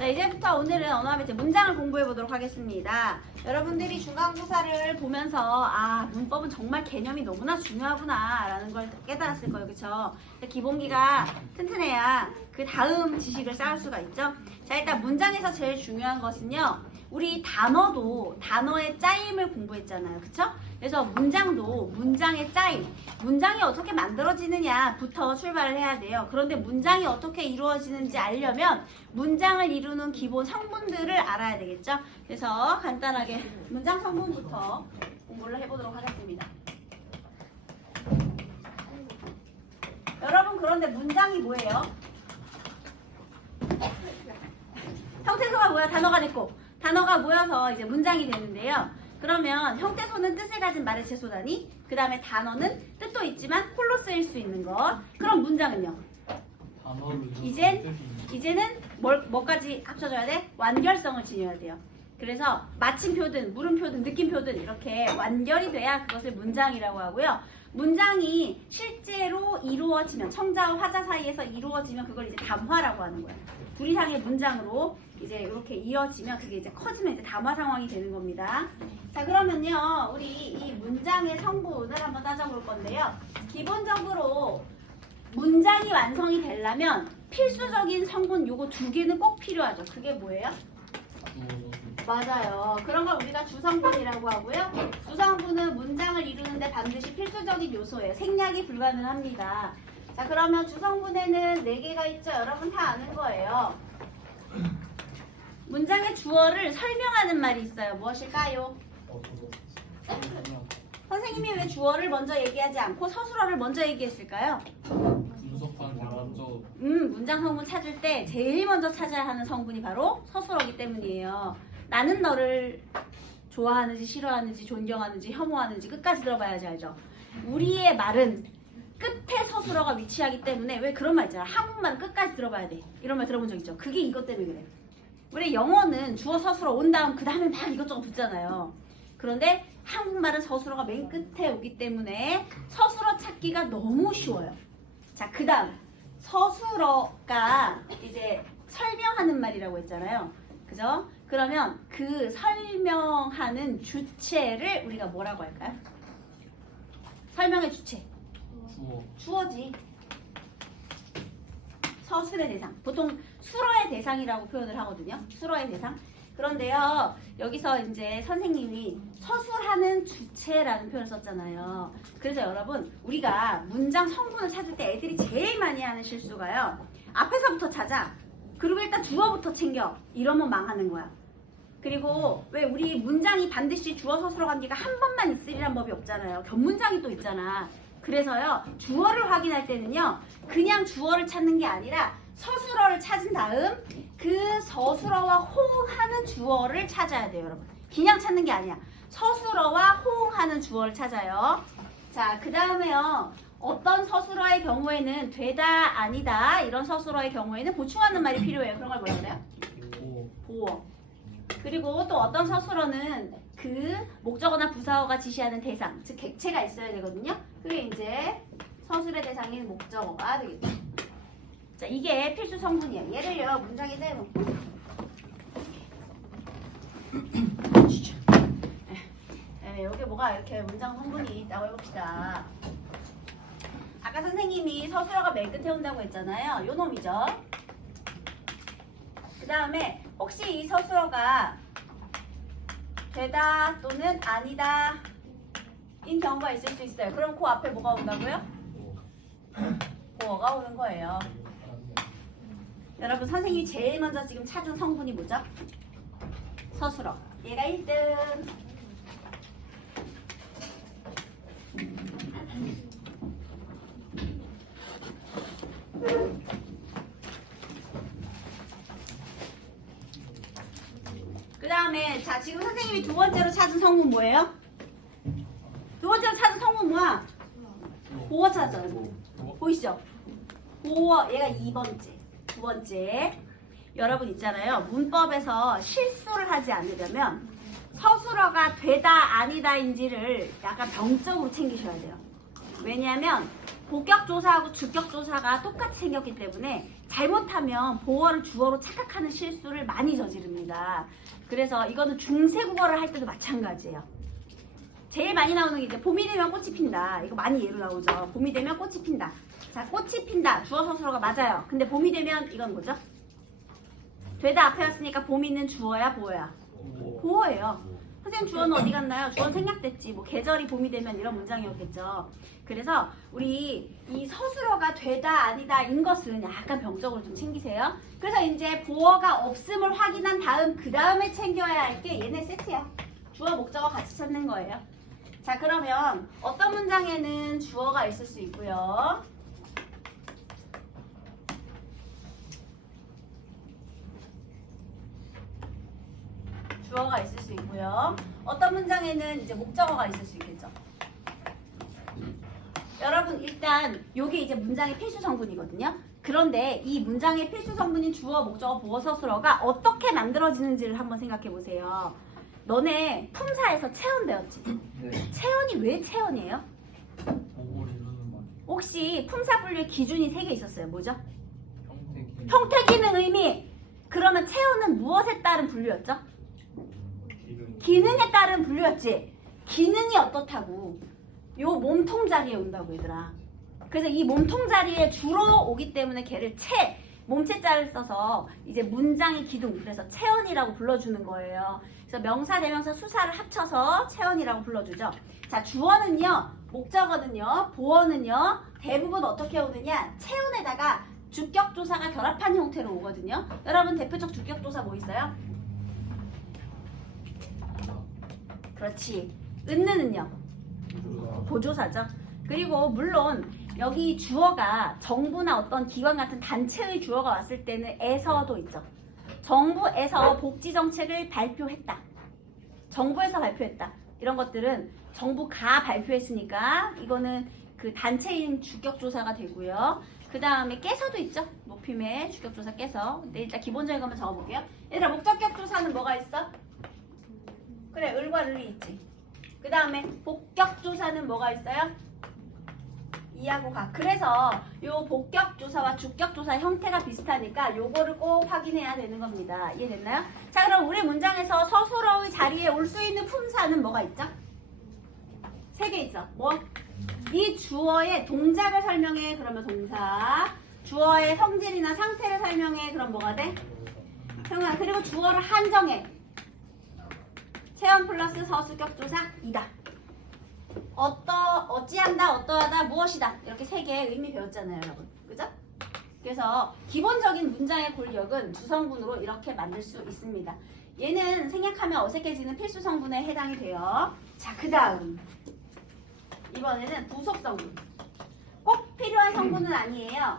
자, 이제부터 오늘은 언어와 매체 문장을 공부해 보도록 하겠습니다. 여러분들이 중간고사를 보면서 문법은 정말 개념이 너무나 중요하구나 라는 걸 깨달았을 거예요. 그쵸? 기본기가 튼튼해야 그 다음 지식을 쌓을 수가 있죠. 자, 일단 문장에서 제일 중요한 것은요, 우리 단어도 단어의 짜임을 공부했잖아요. 그쵸? 그래서 문장도 문장의 짜임, 문장이 어떻게 만들어지느냐부터 출발을 해야 돼요. 그런데 문장이 어떻게 이루어지는지 알려면 문장을 이루는 기본 성분들을 알아야 되겠죠? 그래서 간단하게 문장 성분부터 공부를 해보도록 하겠습니다. 여러분, 그런데 문장이 뭐예요? 형태소가 뭐야? 단어가 됐고, 단어가 모여서 이제 문장이 되는데요. 그러면 형태소는 뜻을 가진 말의 채소다니, 그 다음에 단어는 뜻도 있지만 홀로 쓰일 수 있는 것. 그럼 문장은요? 이제는 뭐까지 합쳐줘야 돼? 완결성을 지녀야 돼요. 그래서 마침표든 물음표든 느낌표든 이렇게 완결이 돼야 그것을 문장이라고 하고요. 문장이 실제로 이루어지면, 청자와 화자 사이에서 이루어지면 그걸 이제 담화라고 하는 거예요. 둘 이상의 문장으로 이제 이렇게 이어지면 그게 이제 커지면 이제 담화 상황이 되는 겁니다. 자, 그러면요, 우리 이 문장의 성분을 한번 따져볼 건데요. 기본적으로 문장이 완성이 되려면 필수적인 성분 요거 두 개는 꼭 필요하죠. 그게 뭐예요? 맞아요. 그런 걸 우리가 주성분이라고 하고요. 주성분은 문장을 이루는데 반드시 필수적인 요소예요. 생략이 불가능합니다. 자, 그러면 주성분에는 4개가 있죠. 여러분 다 아는 거예요. 문장의 주어를 설명하는 말이 있어요. 무엇일까요? 선생님이 왜 주어를 먼저 얘기하지 않고 서술어를 먼저 얘기했을까요? 분석하는 게 먼저. 문장 성분 찾을 때 제일 먼저 찾아야 하는 성분이 바로 서술어이기 때문이에요. 나는 너를 좋아하는지 싫어하는지 존경하는지 혐오하는지 끝까지 들어봐야지 알죠? 우리의 말은 끝에 서술어가 위치하기 때문에 왜 그런 말 있잖아. 한국말 끝까지 들어봐야 돼. 이런 말 들어본 적 있죠? 그게 이것 때문에 그래. 우리 영어는 주어 서술어 온 다음 그 다음에 막 이것저것 붙잖아요. 그런데 한국말은 서술어가 맨 끝에 오기 때문에 서술어 찾기가 너무 쉬워요. 자, 그 다음 서술어가 이제 설명하는 말이라고 했잖아요. 그죠? 그러면 그 설명하는 주체를 우리가 뭐라고 할까요? 설명의 주체. 주어지. 서술의 대상. 보통 수어의 대상이라고 표현을 하거든요. 수어의 대상. 그런데요, 여기서 이제 선생님이 서술하는 주체라는 표현을 썼잖아요. 그래서 여러분, 우리가 문장 성분을 찾을 때 애들이 제일 많이 하는 실수가요, 앞에서부터 찾아. 그리고 일단 주어부터 챙겨. 이러면 망하는 거야. 그리고 왜 우리 문장이 반드시 주어 서술어 관계가 한 번만 있으리란 법이 없잖아요. 겹문장이 또 있잖아. 그래서요, 주어를 확인할 때는요, 그냥 주어를 찾는 게 아니라 서술어를 찾은 다음 그 서술어와 호응하는 주어를 찾아야 돼요, 여러분. 그냥 찾는 게 아니야. 서술어와 호응하는 주어를 찾아요. 자, 그 다음에요, 어떤 서술어의 경우에는 되다, 아니다, 이런 서술어의 경우에는 보충하는 말이 필요해요. 그런 걸 뭐라고 그래요? 보어. 그리고 또 어떤 서술어는 그 목적어나 부사어가 지시하는 대상, 즉 객체가 있어야 되거든요. 그게 이제 서술의 대상인 목적어가 되겠죠. 자, 이게 필수 성분이에요. 예를요, 문장에 대놓고 여기 뭐가 이렇게 문장 성분이 있다고 해봅시다. 아까 선생님이 서술어가 맨 끝에 온다고 했잖아요. 요 놈이죠. 그 다음에 혹시 이 서술어가 되다 또는 아니다 인 경우가 있을 수 있어요. 그럼 그 앞에 뭐가 온다고요? 보어가 오는 거예요. 여러분, 선생님이 제일 먼저 지금 찾은 성분이 뭐죠? 서술어. 얘가 1등. 그 다음에 자, 지금 선생님이 두 번째로 찾은 성분 뭐예요? 두 번째로 찾은 성분 뭐야? 보어 찾았잖아요. 보이시죠? 보어. 얘가 2번째. 두 번째. 여러분 있잖아요, 문법에서 실수를 하지 않으려면 서술어가 되다 아니다인지를 약간 병적으로 챙기셔야 돼요. 왜냐하면 복격조사하고 주격조사가 똑같이 생겼기 때문에 잘못하면 보어를 주어로 착각하는 실수를 많이 저지릅니다. 그래서 이거는 중세국어를 할 때도 마찬가지예요. 제일 많이 나오는 게 이제 봄이 되면 꽃이 핀다. 이거 많이 예로 나오죠. 봄이 되면 꽃이 핀다. 자, 꽃이 핀다. 주어 서술어가 맞아요. 근데 봄이 되면 이건 뭐죠? 되다 앞에 왔으니까 봄이는 주어야 보어야? 보어예요. 선생님 주어는 어디 갔나요? 주어는 생략됐지. 뭐 계절이 봄이 되면 이런 문장이었겠죠. 그래서 우리 이 서술어가 되다 아니다인 것은 약간 병적으로 좀 챙기세요. 그래서 이제 보어가 없음을 확인한 다음 그 다음에 챙겨야 할 게 얘네 세트야. 주어 목적어 같이 찾는 거예요. 자, 그러면 어떤 문장에는 주어가 있을 수 있고요. 주어가 있을 수 있고요. 어떤 문장에는 이제 목적어가 있을 수 있겠죠. 여러분 일단 요게 이제 문장의 필수 성분이거든요. 그런데 이 문장의 필수 성분인 주어, 목적어, 보어, 서술어가 어떻게 만들어지는지를 한번 생각해 보세요. 너네 품사에서 체언 배웠지? 네. 체언이 왜 체언이에요? 보고를 이루는 말. 혹시 품사 분류의 기준이 3개 있었어요. 뭐죠? 형태. 형태, 기능, 의미. 그러면 체언은 무엇에 따른 분류였죠? 기능에 따른 분류였지. 기능이 어떻다고? 요 몸통 자리에 온다고 얘들아. 그래서 이 몸통 자리에 주로 오기 때문에 걔를 몸체자를 써서 이제 문장의 기둥, 그래서 체언이라고 불러주는 거예요. 그래서 명사, 대명사, 수사를 합쳐서 체언이라고 불러주죠. 자, 주어는요, 목적어는요, 보어는요, 대부분 어떻게 오느냐? 체언에다가 주격조사가 결합한 형태로 오거든요. 여러분 대표적 주격조사 뭐 있어요? 그렇지. 은느는요? 보조사죠. 그리고 물론 여기 주어가 정부나 어떤 기관 같은 단체의 주어가 왔을 때는 에서도 있죠. 정부에서 복지정책을 발표했다. 정부에서 발표했다. 이런 것들은 정부가 발표했으니까 이거는 그 단체인 주격조사가 되고요. 그 다음에 깨서도 있죠. 높임의 주격조사 깨서. 근데 일단 기본적인 것만 적어볼게요. 얘들아 목적격조사는 뭐가 있어? 그래, 을과 르이 있지. 그 다음에 복격조사는 뭐가 있어요? 이하고 가. 그래서 요 복격조사와 주격조사 형태가 비슷하니까 요거를 꼭 확인해야 되는 겁니다. 이해됐나요? 자, 그럼 우리 문장에서 서술어의 자리에 올 수 있는 품사는 뭐가 있죠? 3개 있어. 뭐? 이 주어의 동작을 설명해. 그러면 동사. 주어의 성질이나 상태를 설명해. 그럼 뭐가 돼? 형아, 그리고 주어를 한정해. 체험 플러스 서술격조사 이다. 어찌한다, 어떠하다, 무엇이다. 이렇게 3개의 의미 배웠잖아요, 여러분. 그죠? 그래서 기본적인 문장의 골격은 두 성분으로 이렇게 만들 수 있습니다. 얘는 생략하면 어색해지는 필수 성분에 해당이 돼요. 자, 그 다음. 이번에는 부속 성분. 꼭 필요한 성분은 아니에요.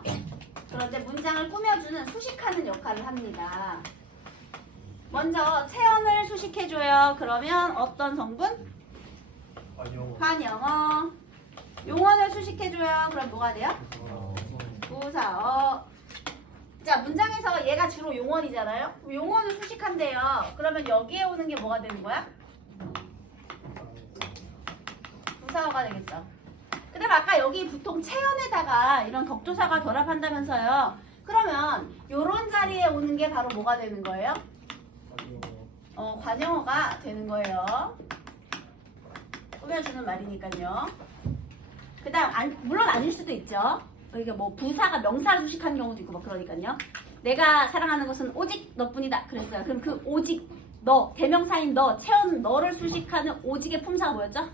그런데 문장을 꾸며주는 수식하는 역할을 합니다. 먼저 체언을 수식해줘요. 그러면 어떤 성분? 관영어. 용언을 수식해줘요. 그럼 뭐가 돼요? 부사어. 자, 문장에서 얘가 주로 용언이잖아요. 용언을 수식한대요. 그러면 여기에 오는 게 뭐가 되는 거야? 부사어가 되겠죠. 근데 아까 여기 보통 체언에다가 이런 격조사가 결합한다면서요. 그러면 요런 자리에 오는 게 바로 뭐가 되는 거예요? 관용어가 되는 거예요. 꾸며주는 말이니까요. 그 다음, 물론 아닐 수도 있죠. 그러니까 뭐 부사가 명사를 수식하는 경우도 있고 막 그러니까요. 내가 사랑하는 것은 오직 너뿐이다. 그랬어요. 그럼 그 오직 너, 대명사인 너, 체언 너를 수식하는 오직의 품사가 뭐였죠?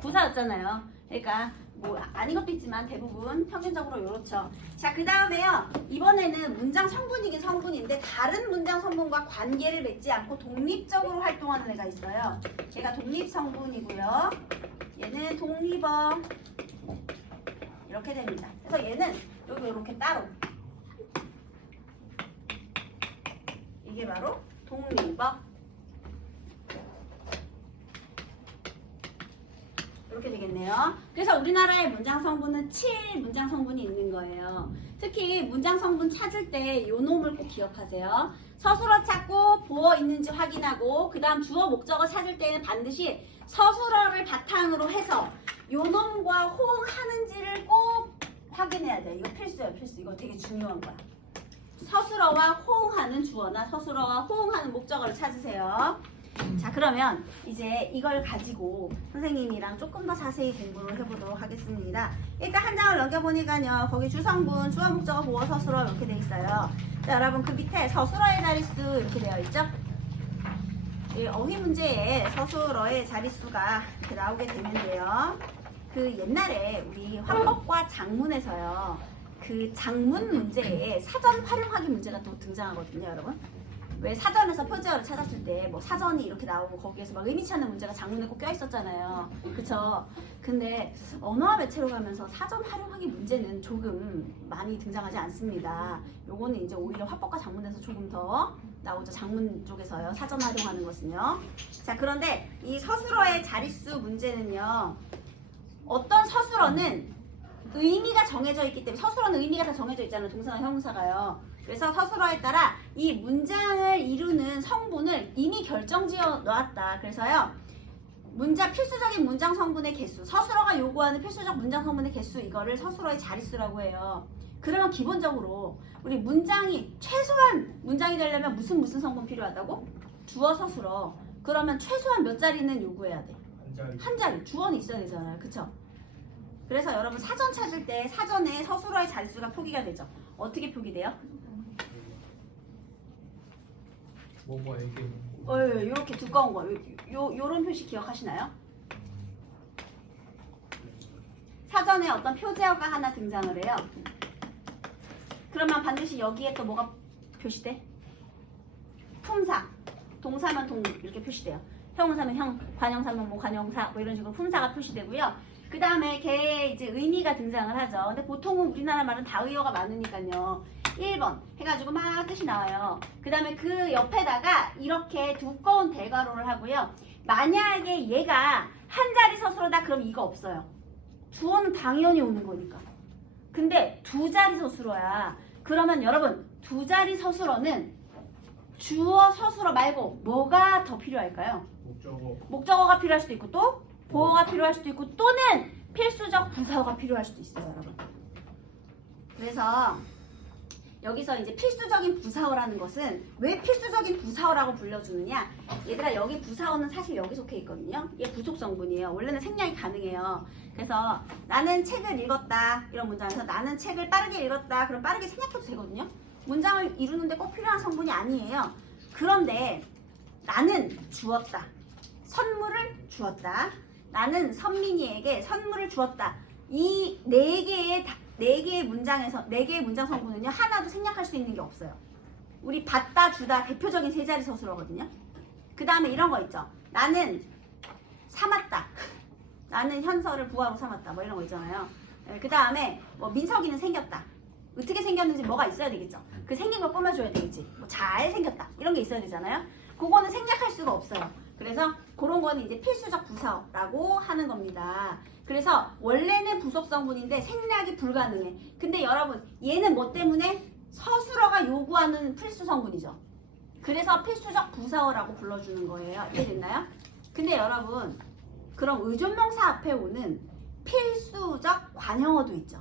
부사였잖아요. 그러니까 뭐 아닌 것도 있지만 대부분 평균적으로 이렇죠. 자, 그 다음에요. 이번에는 문장 성분이긴 성분인데 다른 문장 성분과 관계를 맺지 않고 독립적으로 활동하는 애가 있어요. 얘가 독립 성분이고요. 얘는 독립어. 이렇게 됩니다. 그래서 얘는 여기 이렇게 따로. 이게 바로 독립어. 이렇게 되겠네요. 그래서 우리나라의 문장 성분은 7문장 성분이 있는 거예요. 특히 문장 성분 찾을 때 요 놈을 꼭 기억하세요. 서술어 찾고 보어 있는지 확인하고 그 다음 주어 목적어 찾을 때는 반드시 서술어를 바탕으로 해서 요 놈과 호응하는지를 꼭 확인해야 돼. 이거 필수예요, 필수. 이거 되게 중요한 거야. 서술어와 호응하는 주어나 서술어와 호응하는 목적어를 찾으세요. 자, 그러면 이제 이걸 가지고 선생님이랑 조금 더 자세히 공부를 해보도록 하겠습니다. 일단 한 장을 넘겨보니까요. 거기 주성분, 주어, 목적어, 보어, 서술어 이렇게 돼 있어요. 자, 여러분 그 밑에 서술어의 자릿수 이렇게 되어 있죠? 이 어휘 문제에 서술어의 자릿수가 이렇게 나오게 되는데요. 그 옛날에 우리 화법과 작문에서요. 그 작문 문제에 사전 활용하기 문제가 또 등장하거든요, 여러분. 왜 사전에서 표제어를 찾았을 때 뭐 사전이 이렇게 나오고 거기에서 막 의미치 않는 문제가 작문에 꼭 껴있었잖아요. 그쵸? 근데 언어와 매체로 가면서 사전 활용하기 문제는 조금 많이 등장하지 않습니다. 요거는 이제 오히려 화법과 작문에서 조금 더 나오죠. 작문 쪽에서요. 사전 활용하는 것은요. 자, 그런데 이 서술어의 자릿수 문제는요. 어떤 서술어는 의미가 정해져 있기 때문에 서술어는 의미가 다 정해져 있잖아요. 동사나 형용사가요. 그래서 서술어에 따라 이 문장을 이루는 성분을 이미 결정지어 놓았다. 그래서요. 필수적인 문장 성분의 개수, 서술어가 요구하는 필수적 문장 성분의 개수, 이거를 서술어의 자릿수라고 해요. 그러면 기본적으로 우리 문장이 최소한 문장이 되려면 무슨 성분 필요하다고? 주어, 서술어. 그러면 최소한 몇 자리는 요구해야 돼? 한 자리. 주어는 있어야 되잖아요. 그쵸? 그래서 여러분 사전 찾을 때 사전에 서술어의 자릿수가 표기가 되죠. 어떻게 표기돼요? 뭐에게 요렇게 두꺼운 거. 요런 표시 기억하시나요? 사전에 어떤 표제어가 하나 등장을 해요. 그러면 반드시 여기에 또 뭐가 표시돼? 품사. 동사면 동 이렇게 표시돼요. 형용사면 형, 관형사면 뭐 관형사 뭐 이런 식으로 품사가 표시되고요. 그 다음에 걔의 이제 의미가 등장을 하죠. 근데 보통은 우리나라 말은 다의어가 많으니까요. 1번 해가지고 막 뜻이 나와요. 그 다음에 그 옆에다가 이렇게 두꺼운 대괄호를 하고요. 만약에 얘가 한 자리 서술어다 그럼 이거 없어요. 주어는 당연히 오는 거니까. 근데 두 자리 서술어야. 그러면 여러분 두 자리 서술어는 주어 서술어 말고 뭐가 더 필요할까요? 목적어가 필요할 수도 있고 또 보어가 필요할 수도 있고 또는 필수적 부사어가 필요할 수도 있어요, 여러분. 그래서 여기서 이제 필수적인 부사어라는 것은 왜 필수적인 부사어라고 불려주느냐? 얘들아 여기 부사어는 사실 여기 속해 있거든요. 얘 부속 성분이에요. 원래는 생략이 가능해요. 그래서 나는 책을 읽었다 이런 문장에서 나는 책을 빠르게 읽었다 그럼 빠르게 생략해도 되거든요. 문장을 이루는데 꼭 필요한 성분이 아니에요. 그런데 나는 주었다. 선물을 주었다. 나는 선민이에게 선물을 주었다. 이 네 개의 문장에서 네 개의 문장 성분은요 하나도 생략할 수 있는 게 없어요. 우리 받다 주다 대표적인 세 자리 서술어거든요. 그 다음에 이런 거 있죠. 나는 삼았다. 나는 현서를 부하로 삼았다. 뭐 이런 거 있잖아요. 그 다음에 뭐 민석이는 생겼다. 어떻게 생겼는지 뭐가 있어야 되겠죠. 그 생긴 걸 꾸며줘야 되겠지. 뭐 잘 생겼다. 이런 게 있어야 되잖아요. 그거는 생략할 수가 없어요. 그래서 그런 거는 이제 필수적 부사어라고 하는 겁니다. 그래서 원래는 부속 성분인데 생략이 불가능해. 근데 여러분 얘는 뭐 때문에? 서술어가 요구하는 필수 성분이죠. 그래서 필수적 부사어라고 불러주는 거예요. 이해됐나요? 근데 여러분 그럼 의존명사 앞에 오는 필수적 관형어도 있죠.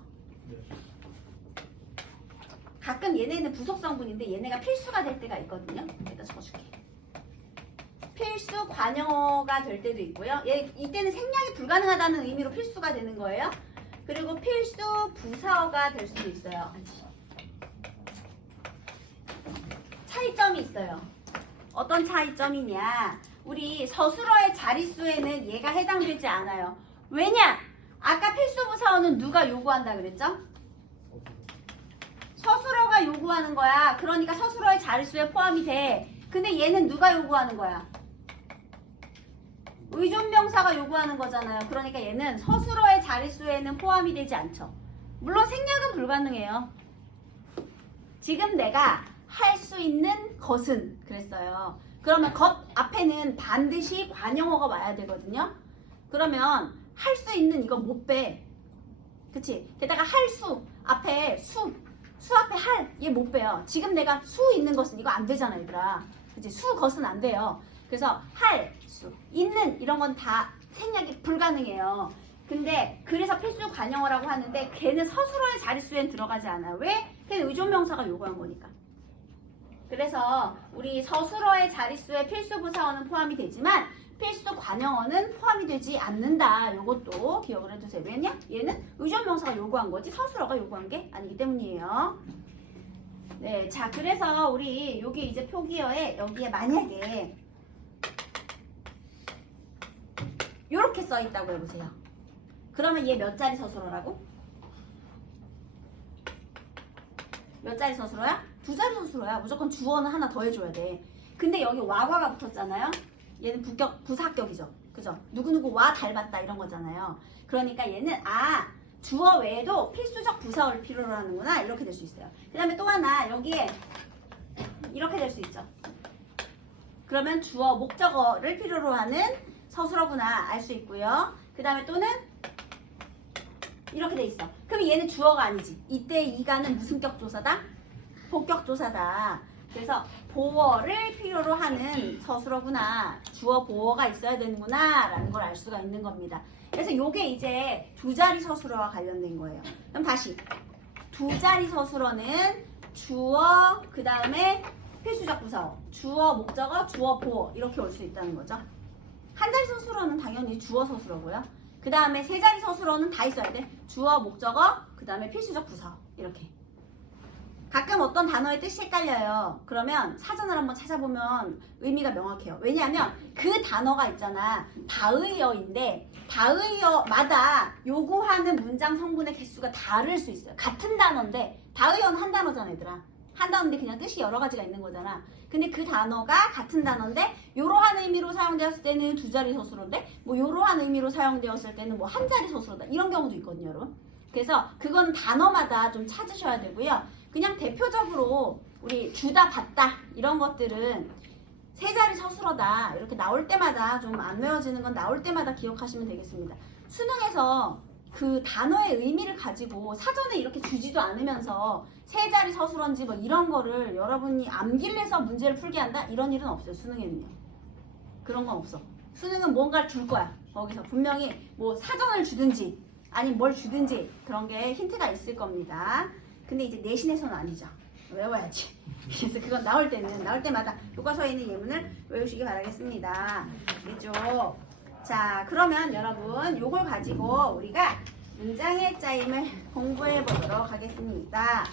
가끔 얘네는 부속 성분인데 얘네가 필수가 될 때가 있거든요. 여기다 적어줄게. 필수 관형어가 될 때도 있고요. 이때는 생략이 불가능하다는 의미로 필수가 되는 거예요. 그리고 필수 부사어가 될 수도 있어요. 차이점이 있어요. 어떤 차이점이냐? 우리 서술어의 자릿수에는 얘가 해당되지 않아요. 왜냐? 아까 필수 부사어는 누가 요구한다 그랬죠? 서술어가 요구하는 거야. 그러니까 서술어의 자릿수에 포함이 돼. 근데 얘는 누가 요구하는 거야? 의존명사가 요구하는 거잖아요. 그러니까 얘는 서술어의 자릿수에는 포함이 되지 않죠. 물론 생략은 불가능해요. 지금 내가 할 수 있는 것은 그랬어요. 그러면 것 앞에는 반드시 관형어가 와야 되거든요. 그러면 할 수 있는 이거 못 빼. 그치? 게다가 할 수 앞에 수 앞에 할 얘 못 빼요. 지금 내가 수 있는 것은 이거 안 되잖아 얘들아. 그치? 수 것은 안 돼요. 그래서 할 수 있는 이런 건 다 생략이 불가능해요. 근데 그래서 필수 관용어라고 하는데 걔는 서술어의 자릿수엔 들어가지 않아요. 왜? 걔는 의존명사가 요구한 거니까. 그래서 우리 서술어의 자릿수에 필수 부사어는 포함이 되지만 필수 관용어는 포함이 되지 않는다. 요것도 기억을 해두세요. 왜냐? 얘는 의존명사가 요구한 거지 서술어가 요구한 게 아니기 때문이에요. 네, 자 그래서 우리 여기 이제 표기어에 여기에 만약에 요렇게 써 있다고 해보세요. 그러면 얘 몇 자리 서술어라고? 몇 자리 서술어야? 2자리 서술어야. 무조건 주어는 하나 더 해줘야 돼. 근데 여기 와과가 붙었잖아요. 얘는 부사격이죠. 그죠? 누구누구 와 닮았다 이런 거잖아요. 그러니까 얘는 주어 외에도 필수적 부사어를 필요로 하는구나. 이렇게 될 수 있어요. 그 다음에 또 하나 여기에 이렇게 될 수 있죠. 그러면 주어 목적어를 필요로 하는 서술어구나 알 수 있고요. 그 다음에 또는 이렇게 돼 있어. 그럼 얘는 주어가 아니지. 이때 이가는 무슨 격조사다? 복격조사다. 그래서 보어를 필요로 하는 서술어구나. 주어 보어가 있어야 되는구나 라는 걸 알 수가 있는 겁니다. 그래서 요게 이제 2자리 서술어와 관련된 거예요. 그럼 다시 2자리 서술어는 주어 그 다음에 필수적 부사어 주어 목적어 주어 보어 이렇게 올 수 있다는 거죠. 1자리 서술어는 당연히 주어 서술어고요. 그 다음에 3자리 서술어는 다 있어야 돼. 주어 목적어 그 다음에 필수적 부사어 이렇게. 가끔 어떤 단어의 뜻이 헷갈려요. 그러면 사전을 한번 찾아보면 의미가 명확해요. 왜냐하면 그 단어가 있잖아. 다의어인데 다의어마다 요구하는 문장 성분의 개수가 다를 수 있어요. 같은 단어인데 다의어는 한 단어잖아 얘들아. 한 단어인데 그냥 뜻이 여러 가지가 있는 거잖아. 근데 그 단어가 같은 단어인데 요러한 의미로 사용되었을 때는 2자리 서술어인데 뭐 요러한 의미로 사용되었을 때는 뭐 1자리 서술어다. 이런 경우도 있거든요 여러분. 그래서 그거는 단어마다 좀 찾으셔야 되고요. 그냥 대표적으로 우리 주다 받다 이런 것들은 3자리 서술어다 이렇게 나올 때마다 좀 안 외워지는 건 나올 때마다 기억하시면 되겠습니다. 수능에서 그 단어의 의미를 가지고 사전에 이렇게 주지도 않으면서 3자리 서술어인지 뭐 이런 거를 여러분이 암기를 해서 문제를 풀게 한다? 이런 일은 없어요. 수능에는요. 그런 건 없어. 수능은 뭔가를 줄 거야. 거기서 분명히 뭐 사전을 주든지 아니면 뭘 주든지 그런 게 힌트가 있을 겁니다. 근데 이제 내신에서는 아니죠. 외워야지. 그래서 그건 나올 때마다 교과서에 있는 예문을 외우시기 바라겠습니다. 알겠죠? 자, 그러면 여러분 요걸 가지고 우리가 문장의 짜임을 공부해 보도록 하겠습니다.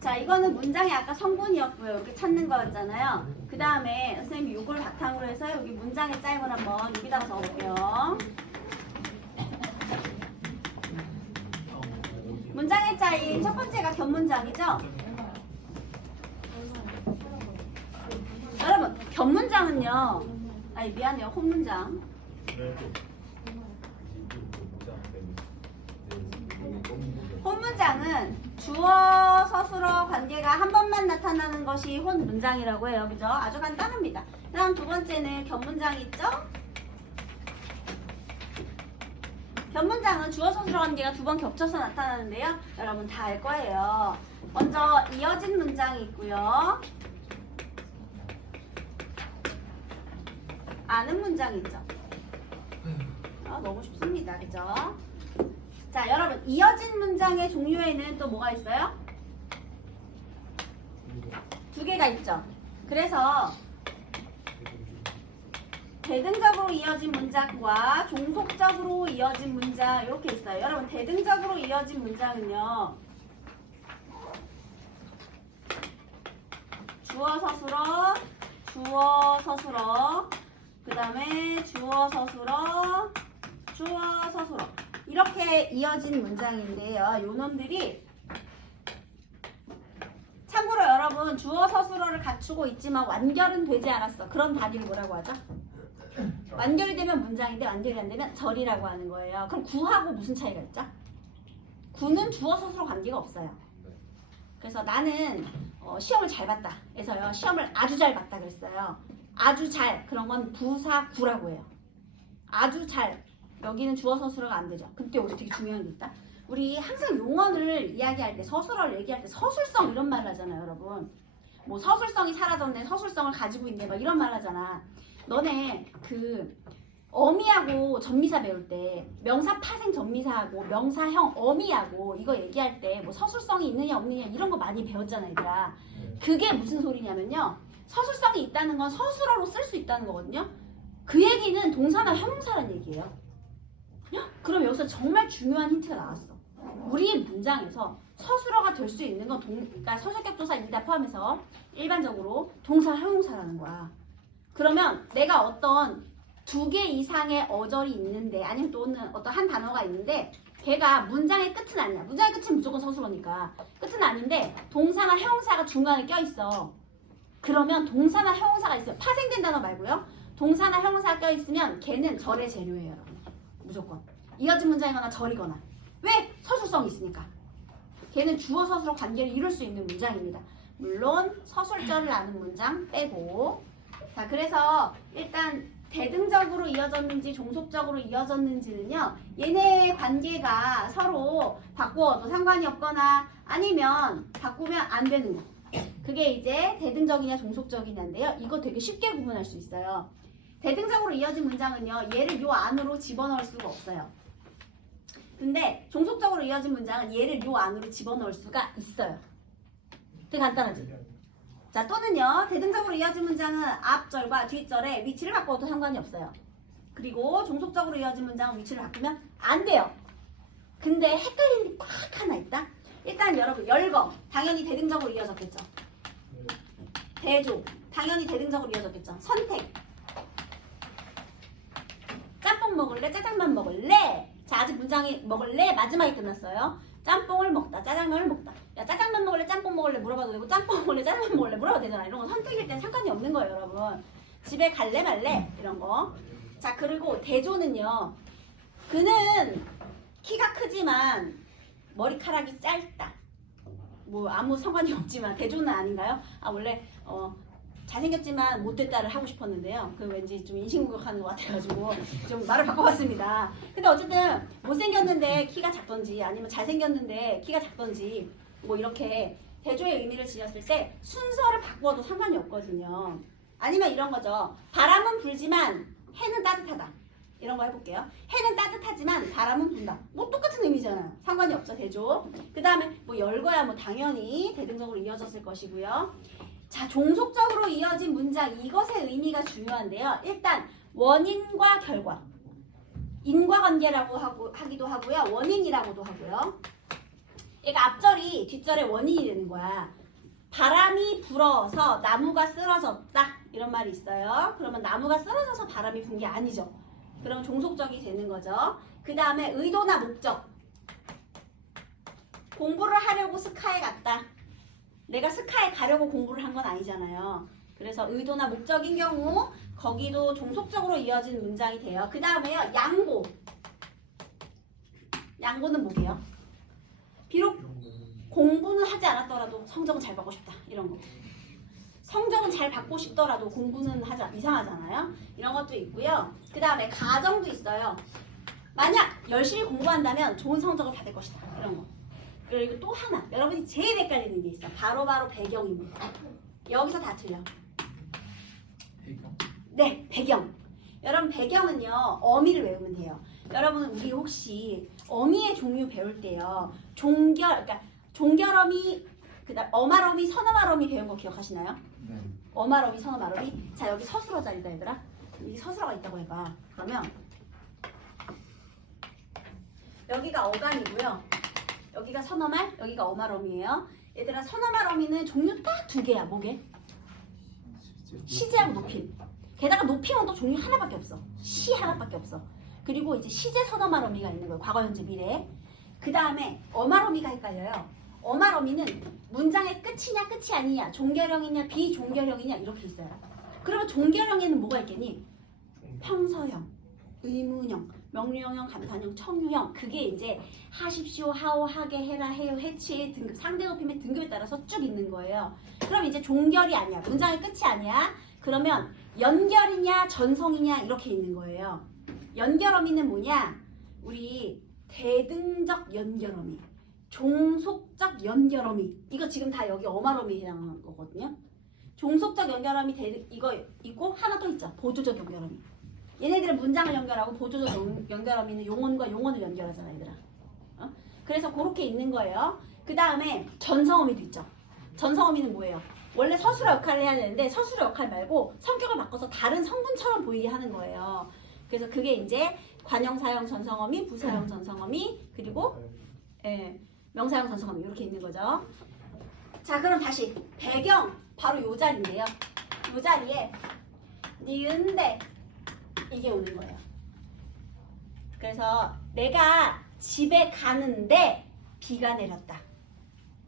자, 이거는 문장의 아까 성분이었고요. 이렇게 찾는 거였잖아요. 그 다음에 선생님이 이걸 바탕으로 해서 여기 문장의 짜임을 한번 여기다가 적어볼게요. 문장의 짜임 첫 번째가 겹문장이죠? 여러분, 겹문장은요. 아니, 미안해요. 혼문장. 혼문장은 주어, 서술어 관계가 한 번만 나타나는 것이 혼문장이라고 해요. 그죠? 아주 간단합니다. 다음 두 번째는 겹문장이 있죠? 겹문장은 주어, 서술어 관계가 2번 겹쳐서 나타나는데요. 여러분 다 알 거예요. 먼저 이어진 문장이 있고요. 아는 문장이 있죠. 너무 쉽습니다. 그죠? 자, 여러분 이어진 문장의 종류에는 또 뭐가 있어요? 2개가 있죠. 그래서 대등적으로 이어진 문장과 종속적으로 이어진 문장 이렇게 있어요. 여러분 대등적으로 이어진 문장은요. 주어 서술어, 주어 서술어, 그 다음에 주어 서술어, 주어 서술어 이렇게 이어진 문장인데요. 요놈들이 참고로 여러분 주어 서술어를 갖추고 있지만 완결은 되지 않았어. 그런 단위를 뭐라고 하죠? 완결이 되면 문장인데 완결이 안 되면 절이라고 하는 거예요. 그럼 구하고 무슨 차이가 있죠? 구는 주어 서술어 관계가 없어요. 그래서 나는 시험을 잘 봤다. 그래서요 시험을 아주 잘 봤다 그랬어요. 아주 잘 그런 건 부사 구라고 해요. 아주 잘 여기는 주어 서술어가 안 되죠. 근데 여기서 되게 중요한 게 있다. 우리 항상 용어를 이야기할 때 서술어를 얘기할 때 서술성 이런 말 하잖아요, 여러분. 뭐 서술성이 사라졌네, 서술성을 가지고 있네, 막 이런 말 하잖아. 너네 그 어미하고 전미사 배울 때 명사 파생 전미사하고 명사형 어미하고 이거 얘기할 때 뭐 서술성이 있느냐 없느냐 이런 거 많이 배웠잖아, 얘들아. 그게 무슨 소리냐면요. 서술성이 있다는 건 서술어로 쓸 수 있다는 거거든요. 그 얘기는 동사나 형용사라는 얘기예요. 그럼 여기서 정말 중요한 힌트가 나왔어. 우리 문장에서 서술어가 될 수 있는 건 그러니까 서술격 조사 이다 포함해서 일반적으로 동사 형용사라는 거야. 그러면 내가 어떤 2개 이상의 어절이 있는데 아니면 또는 어떤 한 단어가 있는데 걔가 문장의 끝은 아니야. 문장의 끝은 무조건 서술어니까 끝은 아닌데 동사나 형용사가 중간에 껴있어. 그러면 동사나 형용사가 있으면 파생된 단어 말고요. 동사나 형용사가 껴있으면 걔는 절의 재료예요. 무조건. 이어진 문장이거나 절이거나. 왜? 서술성이 있으니까. 걔는 주어 서술어 관계를 이룰 수 있는 문장입니다. 물론 서술절을 아는 문장 빼고. 자, 그래서 일단 대등적으로 이어졌는지 종속적으로 이어졌는지는요. 얘네의 관계가 서로 바꾸어도 상관이 없거나 아니면 바꾸면 안 되는 거. 그게 이제 대등적이냐 종속적이냐인데요. 이거 되게 쉽게 구분할 수 있어요. 대등적으로 이어진 문장은요. 얘를 요 안으로 집어넣을 수가 없어요. 근데 종속적으로 이어진 문장은 얘를 요 안으로 집어넣을 수가 있어요. 되게 간단하지? 자, 또는요. 대등적으로 이어진 문장은 앞절과 뒷절의 위치를 바꿔도 상관이 없어요. 그리고 종속적으로 이어진 문장은 위치를 바꾸면 안 돼요. 근데 헷갈리는 게 딱 하나 있다. 일단 여러분 열거 당연히 대등적으로 이어졌겠죠. 대조 당연히 대등적으로 이어졌겠죠. 선택 짬뽕 먹을래? 짜장면 먹을래? 자, 아직 문장이 먹을래? 마지막에 끝났어요. 짬뽕을 먹다, 짜장면을 먹다. 야, 짜장면 먹을래? 짬뽕 먹을래? 물어봐도 되고 짬뽕 먹을래? 짜장면 먹을래? 물어봐도 되잖아. 이런 건 선택일 땐 상관이 없는 거예요, 여러분. 집에 갈래 말래? 이런 거. 자, 그리고 대조는요. 그는 키가 크지만 머리카락이 짧다. 뭐 아무 상관이 없지만 대조는 아닌가요? 아, 원래 잘생겼지만 못됐다를 하고 싶었는데요. 그 왠지 좀 인신공격하는 것 같아가지고 좀 말을 바꿔봤습니다. 근데 어쨌든 못생겼는데 키가 작던지 아니면 잘생겼는데 키가 작던지 뭐 이렇게 대조의 의미를 지녔을 때 순서를 바꿔도 상관이 없거든요. 아니면 이런 거죠. 바람은 불지만 해는 따뜻하다. 이런 거 해볼게요. 해는 따뜻하지만 바람은 분다. 뭐 똑같은 의미잖아요. 상관이 없죠, 대조. 그 다음에 뭐 열거야 뭐 당연히 대등적으로 이어졌을 것이고요. 자, 종속적으로 이어진 문장 이것의 의미가 중요한데요. 일단 원인과 결과, 인과관계라고 하기도 하고요. 원인이라고도 하고요. 얘가 앞절이 뒷절의 원인이 되는 거야. 바람이 불어서 나무가 쓰러졌다 이런 말이 있어요. 그러면 나무가 쓰러져서 바람이 분 게 아니죠. 그럼 종속적이 되는 거죠. 그 다음에 의도나 목적. 공부를 하려고 스카에 갔다. 내가 스카에 가려고 공부를 한 건 아니잖아요. 그래서 의도나 목적인 경우 거기도 종속적으로 이어진 문장이 돼요. 그 다음에요. 양보. 양보는 뭐게요? 비록 공부는 하지 않았더라도 성적은 잘 받고 싶다. 이런 거. 성적은 잘 받고 싶더라도 공부는 이상하잖아요. 이런 것도 있고요. 그 다음에 가정도 있어요. 만약 열심히 공부한다면 좋은 성적을 받을 것이다. 이런 거. 그리고 또 하나. 여러분이 제일 헷갈리는 게 있어. 바로 배경입니다. 여기서 다 틀려. 배경? 네, 배경. 여러분 배경은요. 어미를 외우면 돼요. 여러분 우리 혹시 어미의 종류 배울 때요. 그러니까 종결어미, 그다음 어말어미, 선어말어미 배운 거 기억하시나요? 네. 어말어미, 선어말어미. 자, 여기 서술어 자리다 얘들아. 여기 서술어가 있다고 해봐. 그러면 여기가 어감이고요. 여기가 선어말, 여기가 어말어미예요. 얘들아 선어말어미는 종류 딱 2개야. 뭐게? 시제하고 높임. 게다가 높임은 또 종류 하나밖에 없어. 시 하나밖에 없어. 그리고 이제 시제 선어말어미가 있는 거예요. 과거, 현재, 미래. 그 다음에 어말어미가 헷갈려요. 어말어미는 문장의 끝이냐 끝이 아니냐, 종결형이냐 비종결형이냐 이렇게 있어요. 그러면 종결형에는 뭐가 있겠니? 평서형, 의문형, 명령형, 감탄형, 청유형. 그게 이제 하십시오, 하오, 하게, 해라, 해요, 해치 등급, 상대 높임의 등급에 따라서 쭉 있는 거예요. 그럼 이제 종결이 아니야. 문장의 끝이 아니야. 그러면 연결이냐 전성이냐 이렇게 있는 거예요. 연결어미는 뭐냐? 우리 대등적 연결어미, 종속적 연결어미. 이거 지금 다 여기 어말어미에 해당하는 거거든요. 종속적 연결어미 이거 있고 하나 또 있죠. 보조적 연결어미. 얘네들은 문장을 연결하고 보조적 연결어미는 용언과 용언을 연결하잖아, 얘들아. 그래서 그렇게 있는 거예요. 그 다음에 전성어미도 있죠. 전성어미는 뭐예요? 원래 서술어 역할을 해야 되는데 서술어 역할 말고 성격을 바꿔서 다른 성분처럼 보이게 하는 거예요. 그래서 그게 이제 관형사형 전성어미, 부사형 전성어미, 그리고 명사형 전성어미 이렇게 있는 거죠. 자, 그럼 다시 배경 바로 요 자리인데요. 요 자리에 니은데 이게 오는 거예요. 그래서 내가 집에 가는데 비가 내렸다.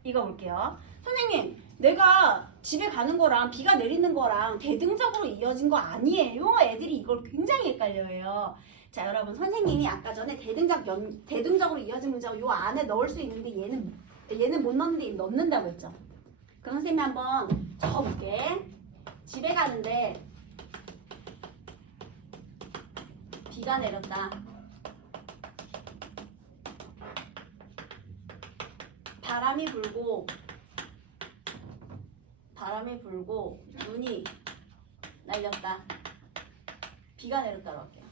이거 볼게요. 선생님, 내가 집에 가는 거랑 비가 내리는 거랑 대등적으로 이어진 거 아니에요? 애들이 이걸 굉장히 헷갈려해요. 자, 여러분, 선생님이 아까 전에 대등적으로 이어진 문장을 요 안에 넣을 수 있는데 얘는 못 넣는데 넣는다고 했죠. 그럼 선생님이 한번 적어볼게. 집에 가는데 비가 내렸다. 바람이 불고 눈이 날렸다. 비가 내렸다고 할게요.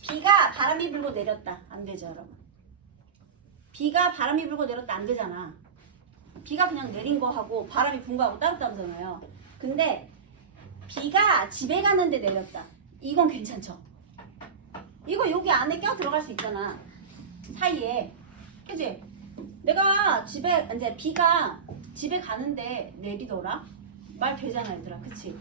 비가 바람이 불고 내렸다. 안 되죠, 여러분. 비가 바람이 불고 내렸다. 안 되잖아. 비가 그냥 내린 거하고 바람이 분 거하고 따로따로잖아요. 근데 비가 집에 가는데 내렸다. 이건 괜찮죠? 이거 여기 안에 껴 들어갈 수 있잖아. 사이에. 그치? 내가 비가 집에 가는데 내리더라? 말 되잖아, 얘들아. 그치?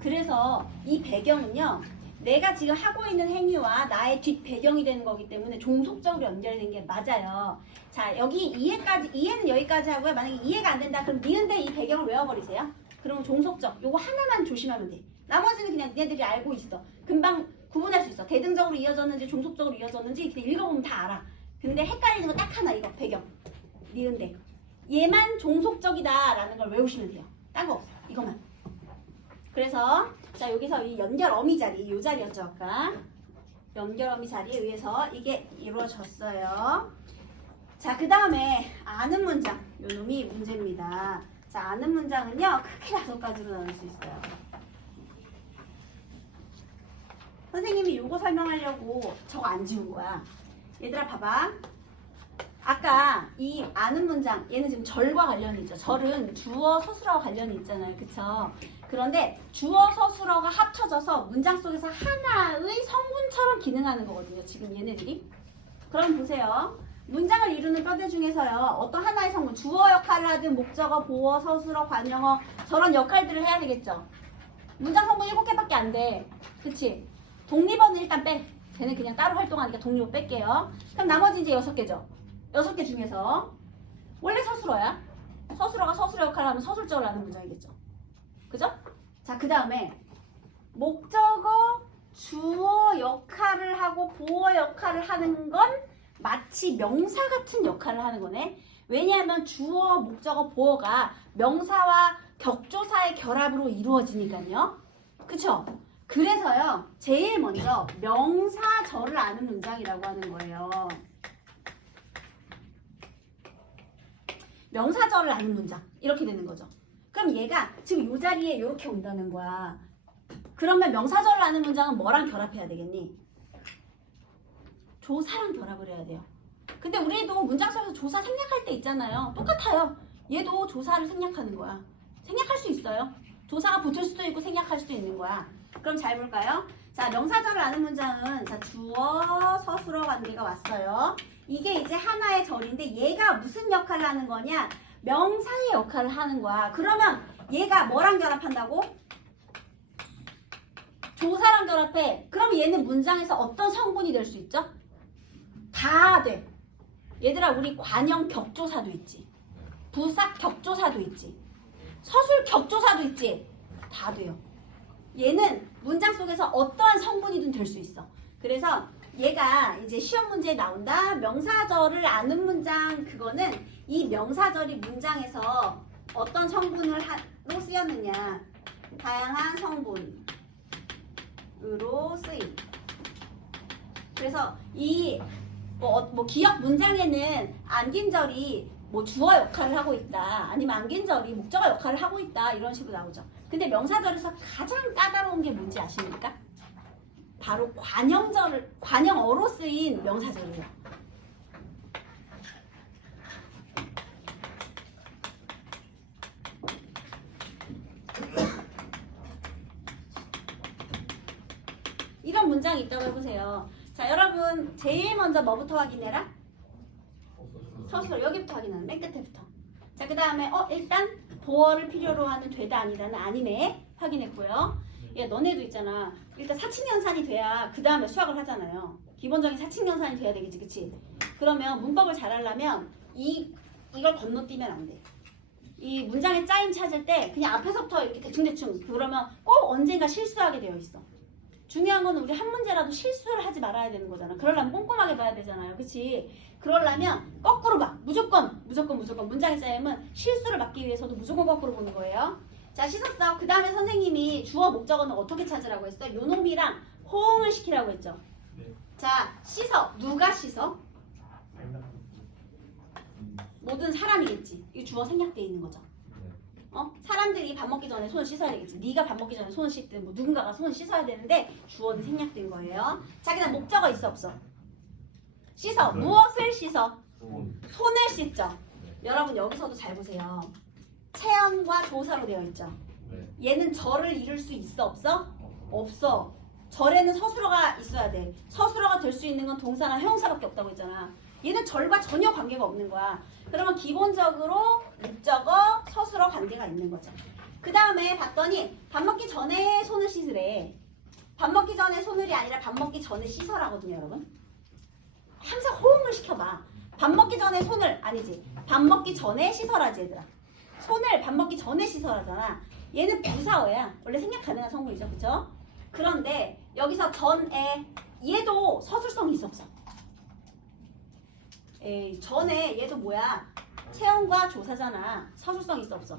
그래서 이 배경은요, 내가 지금 하고 있는 행위와 나의 뒷 배경이 되는 거기 때문에 종속적으로 연결된 게 맞아요. 자, 여기 이해는 여기까지 하고요. 만약에 이해가 안 된다, 그럼 니은데 이 배경을 외워버리세요. 그러면 종속적, 요거 하나만 조심하면 돼. 나머지는 그냥 니네들이 알고 있어. 금방 구분할 수 있어. 대등적으로 이어졌는지 종속적으로 이어졌는지 그냥 읽어보면 다 알아. 근데 헷갈리는 거 딱 하나, 이거 배경. 니은데 얘만 종속적이다라는 걸 외우시면 돼요. 딴 거 없어. 이거만. 그래서 자, 여기서 이 연결어미 자리, 요 자리였죠 아까. 연결어미 자리에 의해서 이게 이루어졌어요. 자, 그 다음에 아는 문장, 요 놈이 문제입니다. 자, 아는 문장은요 크게 5가지로 나눌 수 있어요. 선생님이 요거 설명하려고 저거 안 지운 거야. 얘들아 봐봐. 아까 이 아는 문장, 얘는 지금 절과 관련이 있죠. 절은 주어 서술어와 관련이 있잖아요. 그쵸? 그런데 주어 서술어가 합쳐져서 문장 속에서 하나의 성분처럼 기능하는 거거든요. 지금 얘네들이. 그럼 보세요. 문장을 이루는 뼈대 중에서요. 어떤 하나의 성분, 주어 역할을 하든 목적어, 보어, 서술어, 관용어 저런 역할들을 해야 되겠죠. 문장 성분 7개밖에 안 돼. 그치? 독립어는 일단 빼. 걔는 그냥 따로 활동하니까 독립어 뺄게요. 그럼 나머지 이제 6개죠. 6개 중에서 원래 서술어야. 서술어가 서술어 역할을 하면 서술적으로 하는 문장이겠죠. 그죠? 자, 그 다음에 목적어, 주어 역할을 하고 보어 역할을 하는 건 마치 명사 같은 역할을 하는 거네. 왜냐하면 주어, 목적어, 보어가 명사와 격조사의 결합으로 이루어지니까요. 그쵸? 그래서요, 제일 먼저 명사절을 아는 문장이라고 하는 거예요. 명사절을 아는 문장. 이렇게 되는 거죠. 그럼 얘가 지금 이 자리에 이렇게 온다는 거야. 그러면 명사절을 아는 문장은 뭐랑 결합해야 되겠니? 조사랑 결합을 해야 돼요. 근데 우리도 문장 속에서 조사 생략할 때 있잖아요. 똑같아요. 얘도 조사를 생략하는 거야. 생략할 수 있어요. 조사가 붙을 수도 있고 생략할 수도 있는 거야. 그럼 잘 볼까요? 자, 명사절을 아는 문장은 자, 주어, 서술어 관계가 왔어요. 이게 이제 하나의 절인데 얘가 무슨 역할을 하는 거냐? 명사의 역할을 하는 거야. 그러면 얘가 뭐랑 결합한다고? 조사랑 결합해. 그럼 얘는 문장에서 어떤 성분이 될 수 있죠? 다 돼. 얘들아, 우리 관형 격조사도 있지. 부사 격조사도 있지. 서술 격조사도 있지. 다 돼요. 얘는 문장 속에서 어떠한 성분이든 될 수 있어. 그래서 얘가 이제 시험 문제에 나온다. 명사절을 아는 문장 그거는 이 명사절이 문장에서 어떤 성분으로 쓰였느냐. 다양한 성분으로 쓰임. 그래서 이 기억 문장에는 안긴절이 뭐 주어 역할을 하고 있다. 아니면 안긴절이 목적어 역할을 하고 있다. 이런 식으로 나오죠. 근데 명사절에서 가장 까다로운 게 뭔지 아십니까? 바로 관형어로 쓰인 명사절이에요. 이런 문장이 있다고 해보세요. 자, 여러분 제일 먼저 뭐부터 확인해라? 서술. 여기부터 확인하는 맨 끝에부터. 자, 그 다음에 일단 보어를 필요로 하는 되다 아니다는 아니네 확인했고요. 야, 너네도 있잖아. 일단 사칙연산이 돼야 그 다음에 수학을 하잖아요. 기본적인 사칙연산이 돼야 되겠지, 그치? 그러면 문법을 잘하려면 이걸 건너뛰면 안 돼. 이 문장의 짜임 찾을 때 그냥 앞에서부터 이렇게 대충대충 그러면 꼭 언젠가 실수하게 되어 있어. 중요한 건 우리 한 문제라도 실수를 하지 말아야 되는 거잖아. 그러려면 꼼꼼하게 봐야 되잖아요. 그치? 그러려면 거꾸로 봐. 무조건 문장의 짜임은 실수를 막기 위해서도 무조건 거꾸로 보는 거예요. 자, 씻었어. 그 다음에 선생님이 주어 목적어는 어떻게 찾으라고 했어? 요놈이랑 호응을 시키라고 했죠. 네. 자, 씻어. 누가 씻어? 모든 사람이겠지. 이 주어 생략되어 있는 거죠. 사람들이 밥 먹기 전에 손을 씻어야 되겠지. 네가 밥 먹기 전에 손을 씻든 뭐 누군가가 손을 씻어야 되는데 주어는 생략된 거예요. 자, 그다음 목적어 있어 없어? 씻어. 무엇을 씻어? 손을 씻죠. 여러분 여기서도 잘 보세요. 체언과 조사로 되어 있죠. 얘는 절을 이룰 수 있어 없어? 없어. 절에는 서술어가 있어야 돼. 서술어가 될 수 있는 건 동사나 형용사밖에 없다고 했잖아. 얘는 절과 전혀 관계가 없는 거야. 그러면 기본적으로 목적어, 서술어 관계가 있는 거죠. 그 다음에 봤더니 밥 먹기 전에 손을 씻으래. 밥 먹기 전에 손을이 아니라 밥 먹기 전에 씻어라거든요, 여러분. 항상 호응을 시켜봐. 밥 먹기 전에 손을 아니지. 밥 먹기 전에 씻어라지, 얘들아. 손을 밥 먹기 전에 씻어라잖아. 얘는 부사어야. 원래 생략 가능한 성분이죠, 그쵸? 그런데 여기서 전에 얘도 서술성이 있어 없어? 에이, 전에 얘도 뭐야? 체언과 조사잖아. 서술성 있어 없어?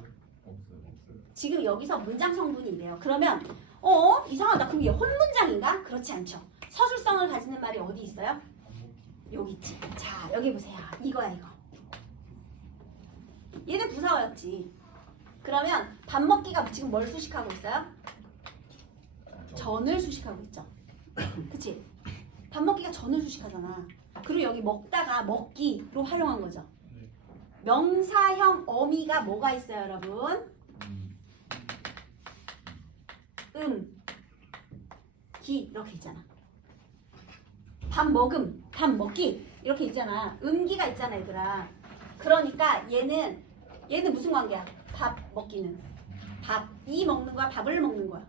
지금 여기서 문장 성분이 이래요. 그러면 이상하다. 그럼 얘 혼문장인가? 그렇지 않죠. 서술성을 가지는 말이 어디 있어요? 여기 있지. 자, 여기 보세요. 이거야, 이거. 얘는 부사어였지. 그러면 밥 먹기가 지금 뭘 수식하고 있어요? 전을 수식하고 있죠. 그치? 밥 먹기가 전을 수식하잖아. 그리고 여기 먹다가 먹기로 활용한 거죠. 명사형 어미가 뭐가 있어요, 여러분? 기 이렇게 있잖아. 밥 먹음, 밥 먹기 이렇게 있잖아. 음기가 있잖아, 얘들아. 그러니까 얘는 무슨 관계야? 밥 먹기는 이 먹는 거야, 밥을 먹는 거야.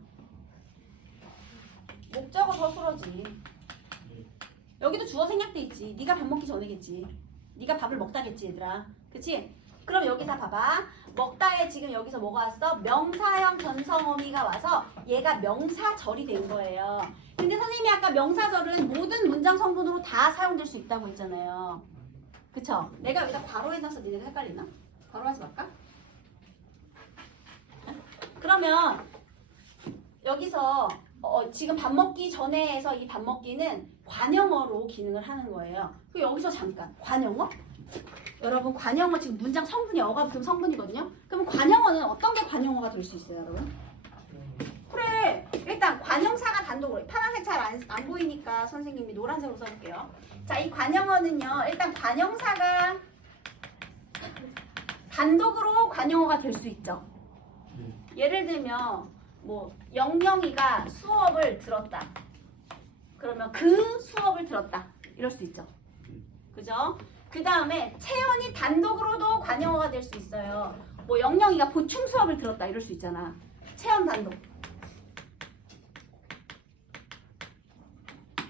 목적어 서술어지. 여기도 주어 생략돼 있지. 네가 밥 먹기 전에겠지. 네가 밥을 먹다겠지, 얘들아. 그치? 그럼 여기서 봐봐. 먹다에 지금 여기서 뭐가 왔어? 명사형 전성어미가 와서 얘가 명사절이 된 거예요. 근데 선생님이 아까 명사절은 모든 문장 성분으로 다 사용될 수 있다고 했잖아요. 그쵸? 내가 여기다 괄호 해놔서 니네가 헷갈리나? 괄호 하지 말까? 그러면 여기서 지금 밥 먹기 전에에서 이 밥 먹기는 관형어로 기능을 하는 거예요. 그 여기서 잠깐 관형어? 여러분 관형어 지금 문장 성분이 어가 붙으면 성분이거든요. 그럼 관형어는 어떤 게 관형어가 될 수 있어요, 여러분? 그래, 일단 관형사가 단독으로 파란색 잘 안 보이니까 선생님이 노란색으로 써볼게요. 자, 이 관형어는요, 일단 관형사가 단독으로 관형어가 될 수 있죠. 예를 들면 뭐 영영이가 수업을 들었다. 그러면 그 수업을 들었다. 이럴 수 있죠. 그죠? 그 다음에 채연이 단독으로도 관형어가 될 수 있어요. 뭐 영영이가 보충 수업을 들었다. 이럴 수 있잖아. 채연 단독.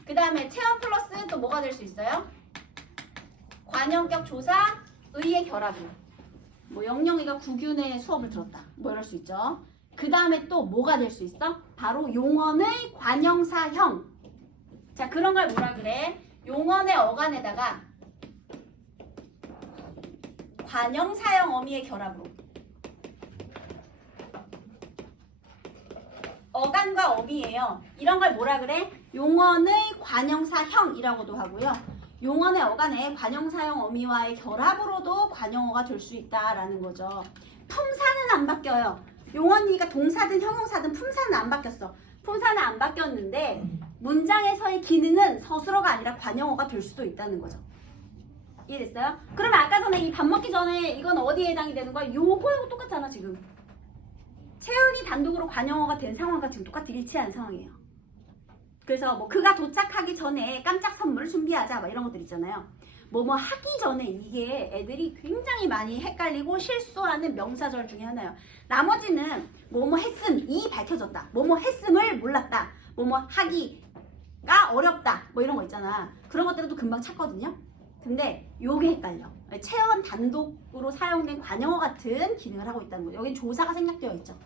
그 다음에 채연 플러스 또 뭐가 될 수 있어요? 관형격 조사 의의 결합으로. 뭐 영영이가 구균의 수업을 들었다. 뭐 이럴 수 있죠. 그 다음에 또 뭐가 될 수 있어? 바로 용언의 관형사형. 자, 그런 걸 뭐라 그래? 용언의 어간에다가 관형사형 어미의 결합으로. 어간과 어미예요. 이런 걸 뭐라 그래? 용언의 관형사형이라고도 하고요. 용언의 어간에 관형사형 어미와의 결합으로도 관형어가 될 수 있다라는 거죠. 품사는 안 바뀌어요. 용언이가 동사든 형용사든 품사는 안 바뀌었어. 품사는 안 바뀌었는데 문장에서의 기능은 서술어가 아니라 관형어가 될 수도 있다는 거죠. 이해됐어요? 그러면 아까 전에 이 밥 먹기 전에 이건 어디에 해당이 되는 거야? 요거하고 똑같잖아 지금. 채연이 단독으로 관형어가 된 상황과 지금 똑같이 일치하는 상황이에요. 그래서 뭐 그가 도착하기 전에 깜짝 선물을 준비하자 막 이런 것들 있잖아요. 뭐뭐 하기 전에 이게 애들이 굉장히 많이 헷갈리고 실수하는 명사절 중에 하나예요. 나머지는 뭐뭐 했음이 밝혀졌다. 뭐뭐 했음을 몰랐다. 뭐뭐 하기가 어렵다. 뭐 이런 거 있잖아. 그런 것들은 또 금방 찾거든요. 근데 요게 헷갈려. 채연 단독으로 사용된 관형어 같은 기능을 하고 있다는 거죠. 여기 조사가 생략되어 있죠.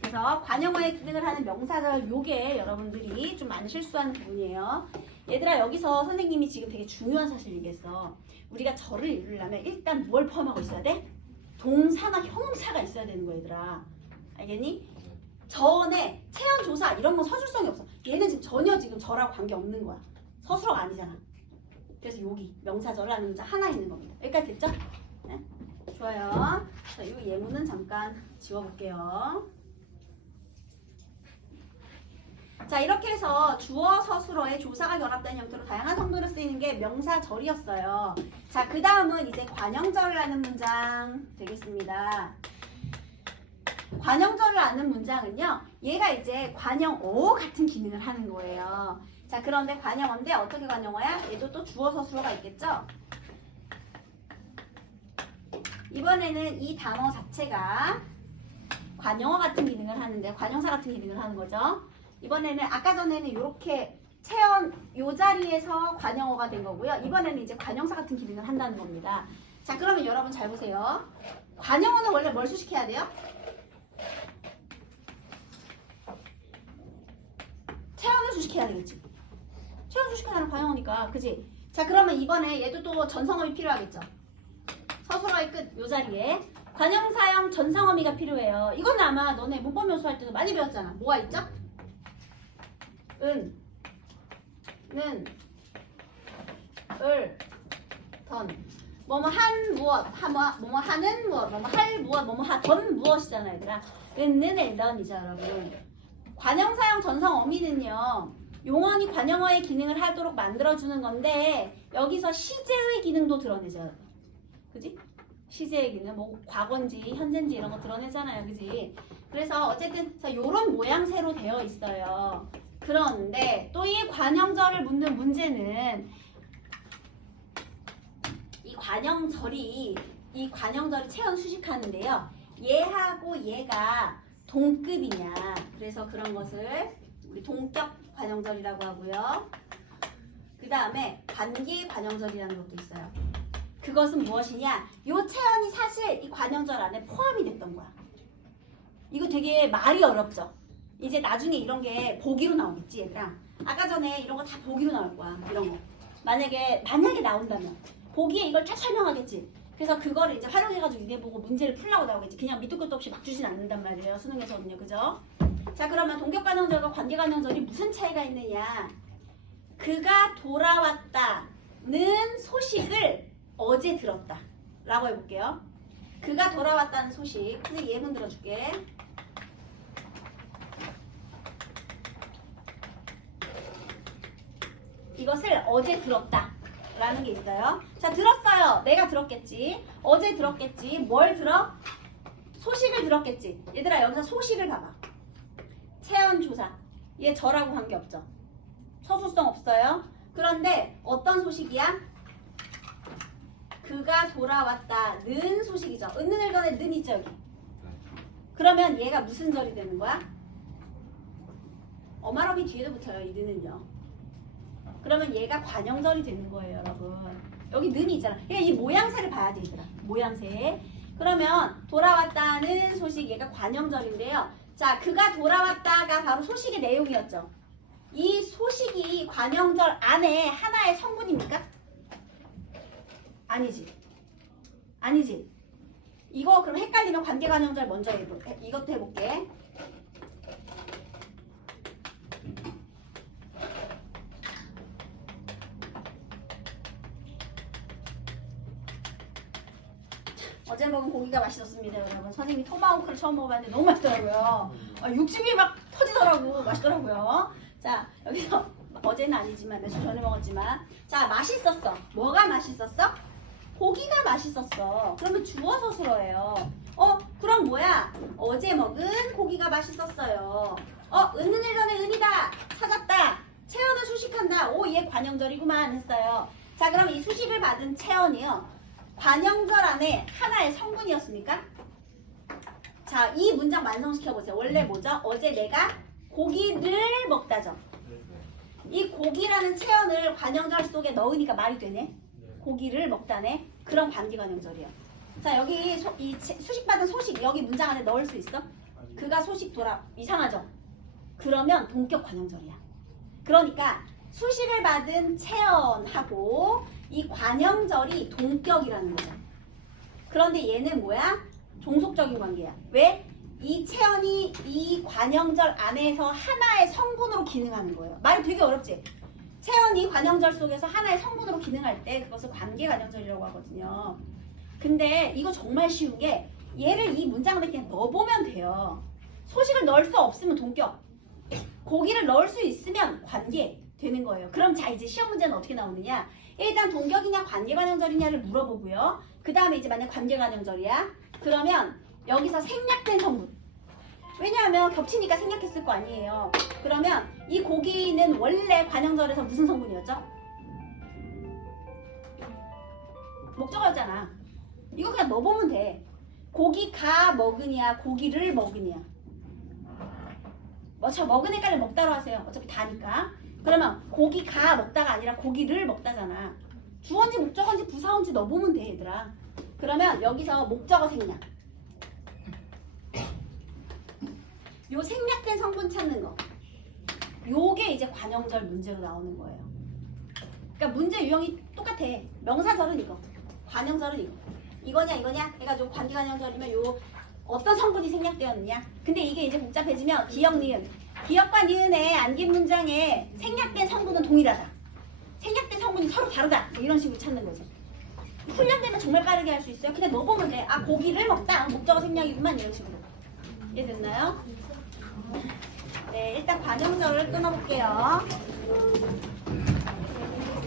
그래서 관형어의 기능을 하는 명사절 요게 여러분들이 좀 많이 실수하는 부분이에요. 얘들아 여기서 선생님이 지금 되게 중요한 사실 얘기했어. 우리가 절을 이루려면 일단 뭘 포함하고 있어야 돼? 동사나 형용사가 있어야 되는 거야 얘들아. 알겠니? 전에 채연 조사 이런 건 서술성이 없어. 얘는 지금 전혀 지금 절하고 관계없는 거야. 서술어가 아니잖아. 그래서 여기 명사절이라는 문자 하나 있는 겁니다. 여기까지 됐죠? 네? 좋아요. 자, 이 예문은 잠깐 지워볼게요. 자, 이렇게 해서 주어 서술어에 조사가 결합된 형태로 다양한 성분으로 쓰이는 게 명사절이었어요. 자, 그 다음은 이제 관형절이라는 문장 되겠습니다. 관형절이라는 문장은요, 얘가 이제 관형어 같은 기능을 하는 거예요. 자, 그런데 관형어인데 어떻게 관형어야? 얘도 또 주어 서술어가 있겠죠? 이번에는 이 단어 자체가 관형어 같은 기능을 하는데 관형사 같은 기능을 하는 거죠. 이번에는 아까 전에는 이렇게 채연 요 자리에서 관형어가 된 거고요. 이번에는 이제 관형사 같은 기능을 한다는 겁니다. 자, 그러면 여러분 잘 보세요. 관형어는 원래 뭘 수식해야 돼요? 채연을 수식해야 되겠지. 채연 수식하는 관형어니까, 그지? 자, 그러면 이번에 얘도 또 전성어미 필요하겠죠. 서술어의 끝 요 자리에 관형사형 전성어미가 필요해요. 이건 아마 너네 문법 연수할 때도 많이 배웠잖아. 뭐가 있죠? 은, 는, 을, 던. 뭐뭐 한 무엇, 뭐뭐 하는 무엇, 뭐뭐 할 무엇, 뭐뭐 하던 무엇이잖아, 얘들아. 은, 는, 을, 던이죠, 여러분. 관형사형 전성어미는요, 용언이 관형어의 기능을 하도록 만들어주는 건데, 여기서 시제의 기능도 드러내죠. 그지? 시제의 기능, 뭐, 과거인지, 현재인지 이런 거 드러내잖아요. 그지? 그래서 어쨌든, 요런 모양새로 되어 있어요. 그런데 또 이 관형절을 묻는 문제는 이 관형절이 채연 수식하는데요. 얘하고 얘가 동급이냐. 그래서 그런 것을 우리 동격 관형절이라고 하고요. 그 다음에 관계 관형절이라는 것도 있어요. 그것은 무엇이냐? 요 채연이 사실 이 관형절 안에 포함이 됐던 거야. 이거 되게 말이 어렵죠? 이제 나중에 이런 게 보기로 나오겠지, 얘들아. 아까 전에 이런 거 다 보기로 나올 거야, 이런 거. 만약에 나온다면 보기에 이걸 쫙 설명하겠지. 그래서 그거를 이제 활용해가지고 이게 보고 문제를 풀라고 나오겠지. 그냥 밑도 끝도 없이 막 주진 않는단 말이에요, 수능에서는요, 그죠? 자, 그러면 동격관형절과 관계관형절이 무슨 차이가 있느냐? 그가 돌아왔다는 소식을 어제 들었다 라고 해볼게요. 그가 돌아왔다는 소식. 근데 예문 들어줄게. 이것을 어제 들었다 라는 게 있어요. 자, 들었어요. 내가 들었겠지. 어제 들었겠지. 뭘 들어? 소식을 들었겠지. 얘들아, 여기서 소식을 봐봐. 채연 조사. 얘 저라고 관계없죠. 서술성 없어요. 그런데 어떤 소식이야? 그가 돌아왔다는 소식이죠. 은는 일간에 는 있죠, 여기. 그러면 얘가 무슨 절이 되는 거야? 어마러비 뒤에도 붙어요, 이 는은요. 그러면 얘가 관형절이 되는 거예요, 여러분. 여기 는이 있잖아. 그러니까 이 모양새를 봐야 돼, 얘들아. 모양새. 그러면 돌아왔다는 소식, 얘가 관형절인데요. 자, 그가 돌아왔다가 바로 소식의 내용이었죠. 이 소식이 관형절 안에 하나의 성분입니까? 아니지. 아니지. 이거 그럼 헷갈리면 관계관형절 먼저 이것도 해볼게. 어제 먹은 고기가 맛있었습니다, 여러분. 선생님이 토마호크를 처음 먹어봤는데 너무 맛있더라고요. 육즙이 막 터지더라고. 맛있더라고요. 자, 여기서 어제는 아니지만 며칠 전에 먹었지만, 자, 맛있었어. 뭐가 맛있었어? 고기가 맛있었어. 그러면 주어 서술어예요. 그럼 뭐야? 어제 먹은 고기가 맛있었어요. 은는 일 전에 은이다. 찾았다. 채연을 수식한다. 오, 얘 관형절이구만 했어요. 자, 그럼 이 수식을 받은 채연이요. 관형절 안에 하나의 성분이었습니까? 자, 이 문장 완성시켜보세요. 원래 뭐죠? 어제 내가 고기를 먹다죠. 이 고기라는 체언을 관형절 속에 넣으니까 말이 되네. 고기를 먹다네. 그런 관계관형절이야. 자, 여기 이 수식받은 소식 여기 문장 안에 넣을 수 있어? 그가 소식 이상하죠? 그러면 동격 관형절이야. 그러니까 수식을 받은 체언하고 이 관형절이 동격이라는 거죠. 그런데 얘는 뭐야? 종속적인 관계야. 왜? 이 체언이 이 관형절 안에서 하나의 성분으로 기능하는 거예요. 말이 되게 어렵지? 체언이 관형절 속에서 하나의 성분으로 기능할 때 그것을 관계관형절이라고 하거든요. 근데 이거 정말 쉬운 게 얘를 이 문장 안에 그냥 넣어보면 돼요. 소식을 넣을 수 없으면 동격, 고기를 넣을 수 있으면 관계 되는 거예요. 그럼 자, 이제 시험 문제는 어떻게 나오느냐? 일단 동격이냐 관계관형절이냐를 물어보고요. 그 다음에 이제 만약 관계관형절이야. 그러면 여기서 생략된 성분. 왜냐하면 겹치니까 생략했을 거 아니에요. 그러면 이 고기는 원래 관형절에서 무슨 성분이었죠? 목적어였잖아. 이거 그냥 넣어보면 돼. 고기가 먹으냐 고기를 먹으냐. 저 먹은 헷갈려 먹다로 하세요. 어차피 다니까. 그러면 고기가 먹다가 아니라 고기를 먹다잖아. 주어인지 목적어인지 부사어인지 넣어보면 돼, 얘들아. 그러면 여기서 목적어 생략. 요 생략된 성분 찾는 거. 요게 이제 관형절 문제로 나오는 거예요. 그러니까 문제 유형이 똑같아. 명사절은 이거, 관형절은 이거. 이거냐 이거냐 해가지고 관계관형절이면 요 어떤 성분이 생략되었느냐. 근데 이게 이제 복잡해지면 기역, 니은. 기역과 니은의 안긴 문장에 생략된 성분은 동일하다. 생략된 성분이 서로 다르다. 이런 식으로 찾는 거지. 훈련되면 정말 빠르게 할 수 있어요. 그냥 넣어보면 돼. 아, 고기를 먹다. 목적어 생략이구만. 이런 식으로. 이해됐나요? 네, 일단 관형절을 끊어볼게요.